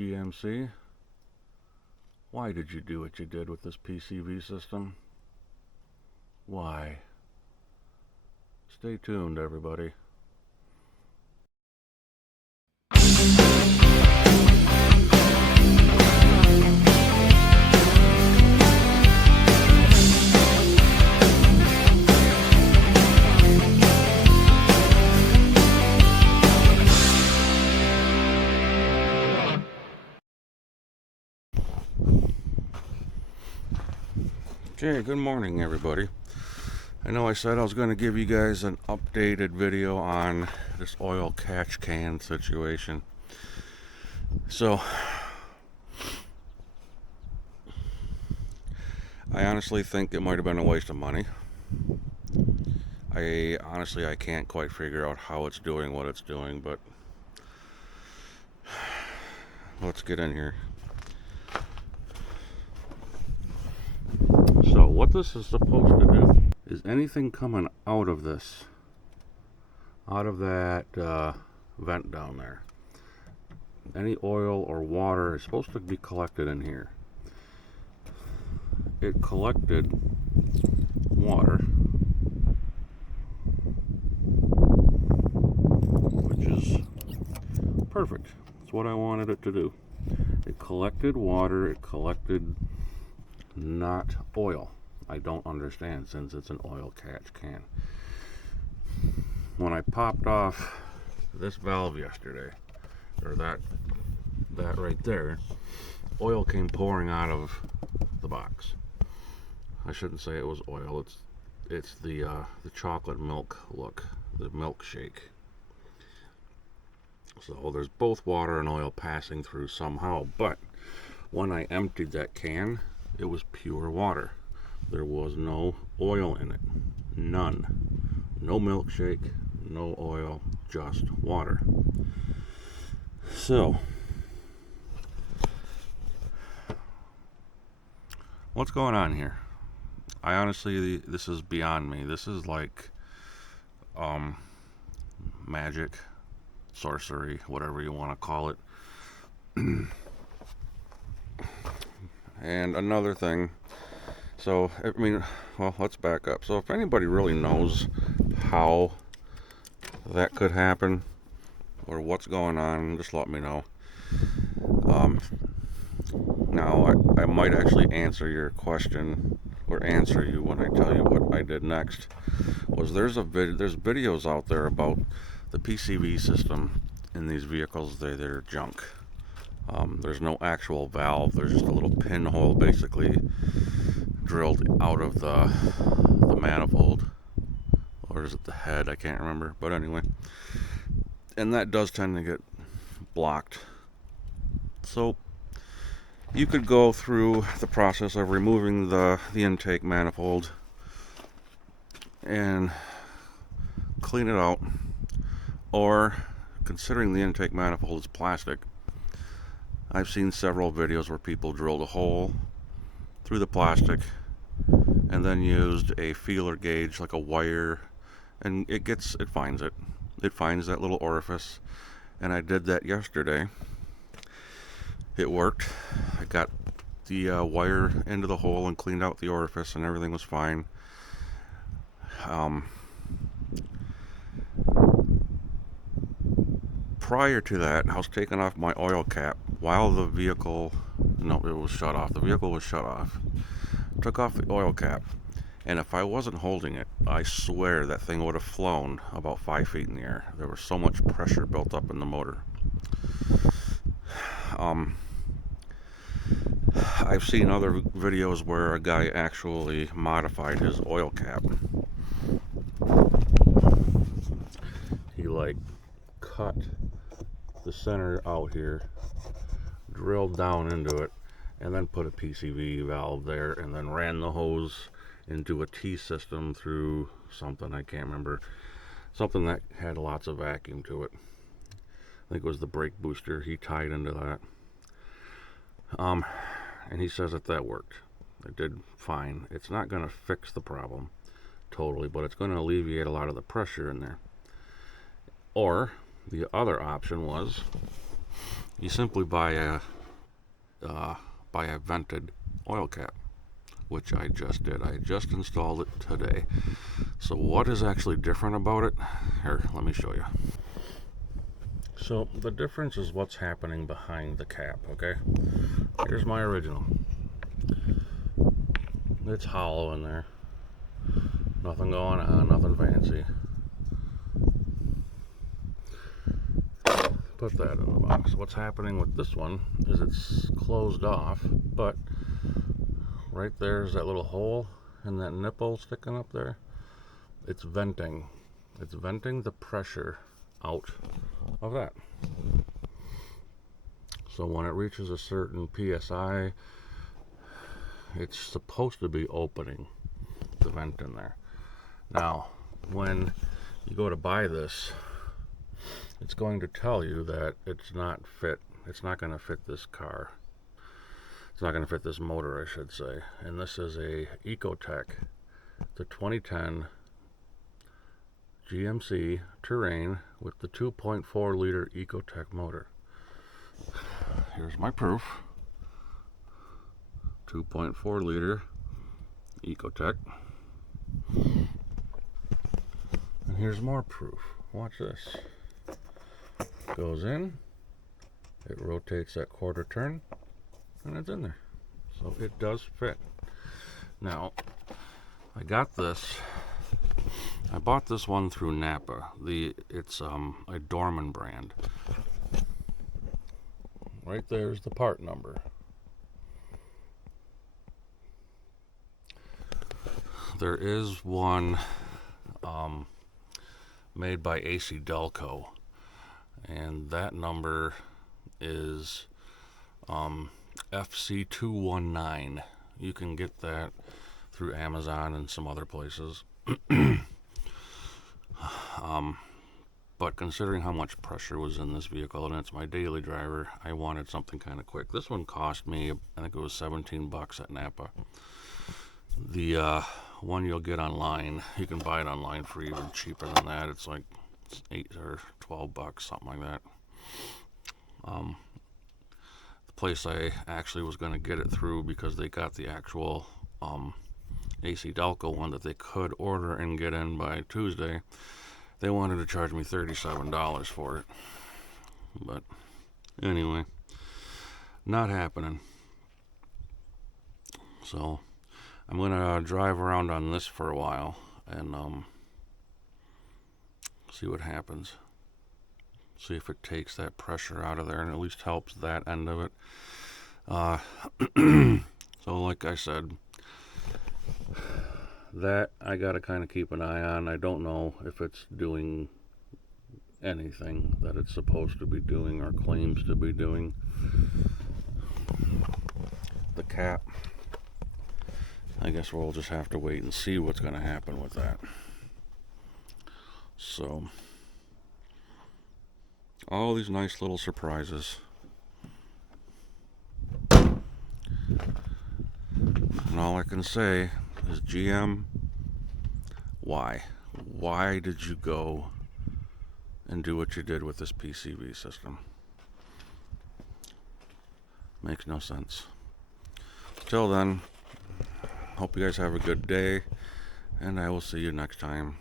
GMC. Why did you do what you did with this PCV system? Why? Stay tuned, everybody. Okay, good morning, everybody. I know I said I was going to give you guys an updated video on this oil catch can situation. So, I honestly think it might have been a waste of money. I can't quite figure out how it's doing what it's doing, but let's get in here. So what this is supposed to do is anything coming out of this, out of that vent down there, any oil or water is supposed to be collected in here. It collected water, which is perfect. That's what I wanted it to do. It collected water, it collected not oil. I don't understand, since it's an oil catch can. When I popped off this valve yesterday, or that right there, oil came pouring out of the box. I shouldn't say it was oil. It's the chocolate milk look, the milkshake. So there's both water and oil passing through somehow, but when I emptied that can, it was pure water. There was no oil in it. None. No milkshake, no oil, just water. So, what's going on here? I honestly, this is beyond me. This is like magic, sorcery, whatever you want to call it. And another thing, so, I mean, well, let's back up. So if anybody really knows how that could happen or what's going on, just let me know. Now, I might actually answer your question or answer you when I tell you what I did next. There's videos out there about the PCV system in these vehicles. They're junk. There's no actual valve. There's just a little pinhole basically drilled out of the manifold, or is it the head? I can't remember, but anyway, and that does tend to get blocked. So you could go through the process of removing the intake manifold and clean it out, or considering the intake manifold is plastic, I've seen several videos where people drilled a hole through the plastic and then used a feeler gauge, like a wire, and it finds it. It finds that little orifice, and I did that yesterday. It worked. I got the wire into the hole and cleaned out the orifice, and everything was fine. Prior to that, I was taking off my oil cap while it was shut off. The vehicle was shut off. Took off the oil cap, and if I wasn't holding it, I swear that thing would have flown about 5 feet in the air. There was so much pressure built up in the motor. I've seen other videos where a guy actually modified his oil cap. He cut the center out here, drilled down into it, and then put a PCV valve there, and then ran the hose into a T system through something, I can't remember, something that had lots of vacuum to it. I think it was the brake booster. He tied into that. And he says that worked. It did fine. It's not going to fix the problem totally, but it's going to alleviate a lot of the pressure in there. Or the other option was you simply buy a vented oil cap, which I just did. I just installed it today. So what is actually different about it? Here, let me show you. So the difference is what's happening behind the cap, okay? Here's my original. It's hollow in there. Nothing going on, nothing fancy. Put that in the box. What's happening with this one is it's closed off, but right there's that little hole and that nipple sticking up there. It's venting. It's venting the pressure out of that. So when it reaches a certain PSI, it's supposed to be opening the vent in there. Now, when you go to buy this, it's going to tell you that it's not going to fit this car. It's not going to fit this motor, I should say. And this is a Ecotech, the 2010 GMC Terrain with the 2.4 liter Ecotech motor. Here's my proof. 2.4 liter Ecotech. And here's more proof. Watch this. Goes in, it rotates that quarter turn, and it's in there. So it does fit. Now, I got this. I bought this one through Napa. It's a Dorman brand. Right there's the part number. There is one made by AC Delco, and that number is FC219. You can get that through Amazon and some other places. But considering how much pressure was in this vehicle, and it's my daily driver, I wanted something kind of quick. This one cost me, I think it was $17 at Napa. The one you'll get online, you can buy it online for even cheaper than that. It's like $8 or $12, something like that. The place I actually was going to get it through, because they got the actual AC Delco one that they could order and get in by Tuesday, they wanted to charge me $37 for it. But anyway, not happening. So I'm going to drive around on this for a while and see what happens. See if it takes that pressure out of there and at least helps that end of it. So like I said, that I got to kind of keep an eye on. I don't know if it's doing anything that it's supposed to be doing or claims to be doing. The cap, I guess we'll just have to wait and see what's going to happen with that. So, all these nice little surprises. And all I can say is, GM, why? Why did you go and do what you did with this PCV system? Makes no sense. Till then, hope you guys have a good day, and I will see you next time.